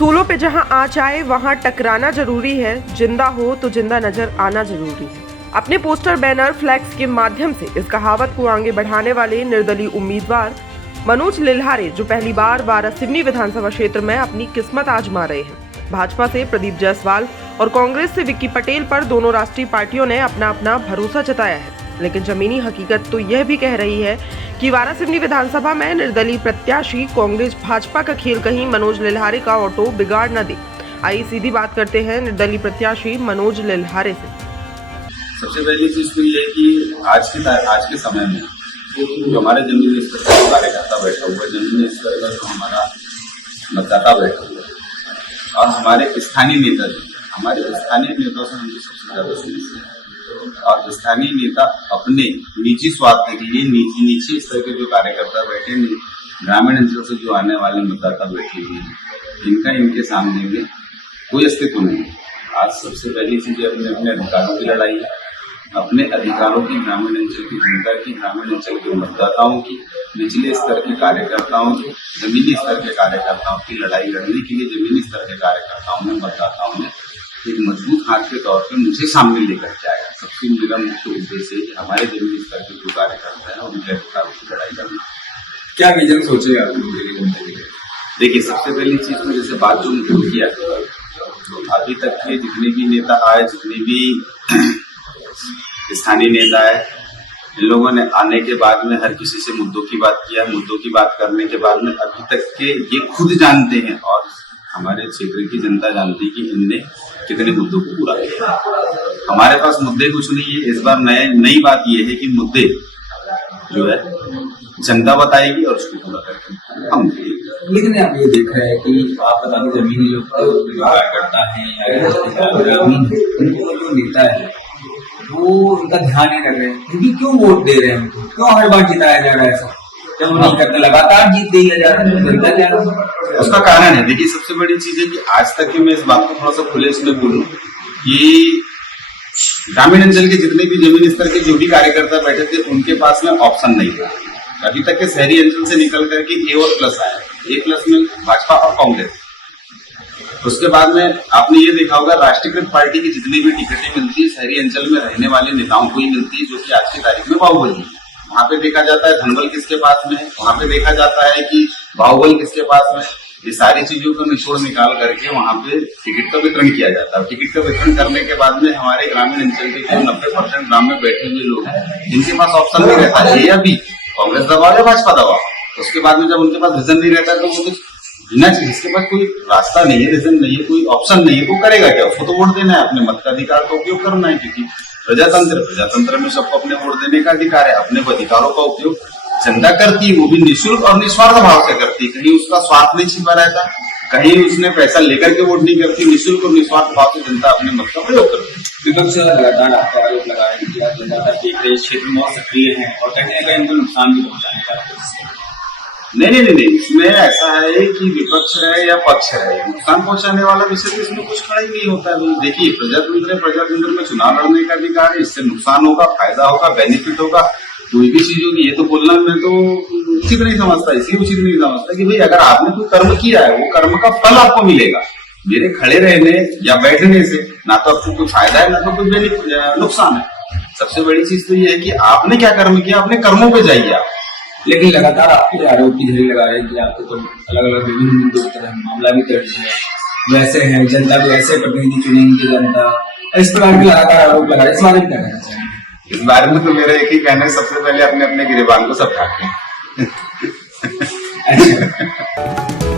उसूलों पे जहां आँच आए वहां टकराना जरूरी है, जिंदा हो तो जिंदा नजर आना जरूरी है। अपने पोस्टर, बैनर, फ्लैक्स के माध्यम से इस कहावत को आगे बढ़ाने वाले निर्दलीय उम्मीदवार मनोज लिल्हारे, जो पहली बार वारासिवनी विधानसभा क्षेत्र में अपनी किस्मत आजमा रहे हैं। भाजपा से प्रदीप जायसवाल और कांग्रेस से विक्की पटेल पर दोनों राष्ट्रीय पार्टियों ने अपना अपना भरोसा जताया है, लेकिन जमीनी हकीकत तो यह भी कह रही है कि वारासिवनी विधानसभा में निर्दलीय प्रत्याशी कांग्रेस भाजपा का खेल कहीं मनोज लिल्हारे का ऑटो बिगाड़ न दे। आइए सीधी बात करते हैं निर्दलीय प्रत्याशी मनोज लिल्हारे से। सबसे पहली चीज तो ये है कि आज के समय में जो हमारे जमीनी स्तर का कार्यकर्ता बैठा हुआ है, जमीनी स्तर का जो हमारा मतदाता बैठा हुआ है और हमारे स्थानीय नेता हमारे स्थानीय नेताओं से हमको सबसे ज्यादा समस्या है। और स्थानीय नेता अपने निजी स्वार्थ के लिए नीचे स्तर के जो कार्यकर्ता बैठे हैं, ग्रामीण अंचल से जो आने वाले मतदाता बैठे हुए हैं, इनका इनके सामने में कोई अस्तित्व नहीं है। आज सबसे पहली चीज अपने अधिकारों की लड़ाई है, अपने अधिकारों की, ग्रामीण अंचल की जनता की, ग्रामीण अंचल के मतदाताओं की, निचले स्तर के कार्यकर्ताओं की, जमीनी स्तर के कार्यकर्ताओं की लड़ाई लड़ने के लिए जमीनी स्तर के कार्यकर्ताओं ने, मतदाताओं ने एक मजबूत हाथ के तौर पे मुझे सामने लेकर के आया। सबसे मेरा मुख्य उद्देश्य है कि हमारे जमीनी स्तर के जो कार्यकर्ता है उनके अधिकारों की लड़ाई करना। क्या विजन सोचेगा जनता के लिए? देखिए, सबसे पहली चीज में जैसे बात जो मुझे किया, तो अभी तक के जितने भी नेता आए, जितने भी स्थानीय नेता है, इन लोगों ने आने के बाद में हर किसी से मुद्दों की बात किया। मुद्दों की बात करने के बाद में अभी तक के ये खुद जानते हैं और हमारे क्षेत्र की जनता जानती है कि इनने कितने मुद्दों को पूरा किया। हमारे पास मुद्दे कुछ नहीं है। इस बार नई बात यह है कि मुद्दे जो है जनता बताएगी और उसको पूरा करेंगे हम। लेकिन आप ये देख रहे हैं कि आप बता दें, जमीनी लोग जो कार्यकर्ता है या ग्रामीण, उनको जो नेता है वो उनका ध्यान नहीं रख रहे हैं। क्योंकि क्यों वोट दे रहे हैं उनको? क्यों हर बार जिताया जा रहा है? ऐसा क्यों नहीं करते? लगातार जीत दिया जा रहा है, जनता क्या है? उसका कारण है, देखिए, सबसे बड़ी चीज है कि आज तक मैं इस बात को थोड़ा सा खुले इसमें बोलूं कि ग्रामीण अंचल के जितने भी जमीनी स्तर के जो भी कार्यकर्ता बैठे थे, उनके पास में ऑप्शन नहीं था। अभी तक के शहरी अंचल से निकल करके ए और प्लस आया। ए प्लस में भाजपा और कांग्रेस। उसके बाद में आपने ये देखा होगा, राष्ट्रीयकृत पार्टी की जितनी भी टिकटें मिलती है शहरी अंचल में रहने वाले नेताओं को ही मिलती है, जो कि आज की तारीख में बाहुबल है। वहां पे देखा जाता है धनबल किसके पास में है, वहां पे देखा जाता है कि बाहुबल किसके पास में। ये सारी चीजों को निचोड़ निकाल करके वहां पे टिकट का वितरण किया जाता है। टिकट का वितरण करने के बाद में हमारे ग्रामीण अंचल के जो 90% ग्राम में बैठे हुए लोग हैं, इनके पास ऑप्शन नहीं रहता है, या भी कांग्रेस दबाव या भाजपा दबाव। उसके बाद में जब उनके पास विजन नहीं रहता है, तो वो तो बिना चीज, जिसके पास कोई रास्ता नहीं है, रीजन नहीं है, कोई ऑप्शन नहीं है, वो करेगा क्या? उसको तो वोट देना है, अपने मत का अधिकार का उपयोग करना है। क्योंकि प्रजातंत्र में सबको अपने वोट देने का अधिकार है। अपने अधिकारों का उपयोग जनता करती है, वो भी निःशुल्क और निस्वार्थ भाव से करती है। कहीं उसका स्वार्थ नहीं छिपा रहता, कहीं उसने पैसा लेकर के वोट नहीं करती। निःशुल्क और निस्वार्थ भाव से जनता अपने मत का प्रयोग करती है। विपक्ष लगातार आपका आरोप लगा रहे हैं कि आप जनता के क्षेत्र में बहुत सक्रिय है और कहीं ना कहीं उनको नुकसान भी पहुंचाने का है। नहीं, इसमें ऐसा है कि विपक्ष रहे या पक्ष रहे, नुकसान पहुंचाने वाला विषय तो इसमें कुछ खड़ा ही नहीं होता है। देखिए, प्रजातंत्र में चुनाव लड़ने का अधिकार है। इससे नुकसान होगा, फायदा होगा, बेनिफिट होगा, कोई भी चीज होगी। ये तो बोलना मैं तो उचित नहीं समझता, इसलिए उचित नहीं समझता कि भाई अगर आपने कोई कर्म किया है, वो कर्म का फल आपको मिलेगा। मेरे खड़े रहने या बैठने से ना तो आपको कोई फायदा है, ना तो कोई नुकसान है। सबसे बड़ी चीज तो ये है कि आपने क्या कर्म किया, अपने कर्मों पे जाइए आप। लेकिन लगातार आपके आरोप की झड़ी लगा रहे हैं कि आपको तो अलग अलग विभिन्न मुद्दों की तरह मामला भी दर्ज है, वैसे है, जनता को ऐसे प्रतिनिधि चुनेंगे जनता, इस प्रकार के लगातार आरोप लगा रहे हैं। इस बारे में क्या कहना चाहिए? इस बारे में तो मेरा एक ही कहना है, सबसे पहले अपने गिरेबान को सब ढांकें। अच्छा।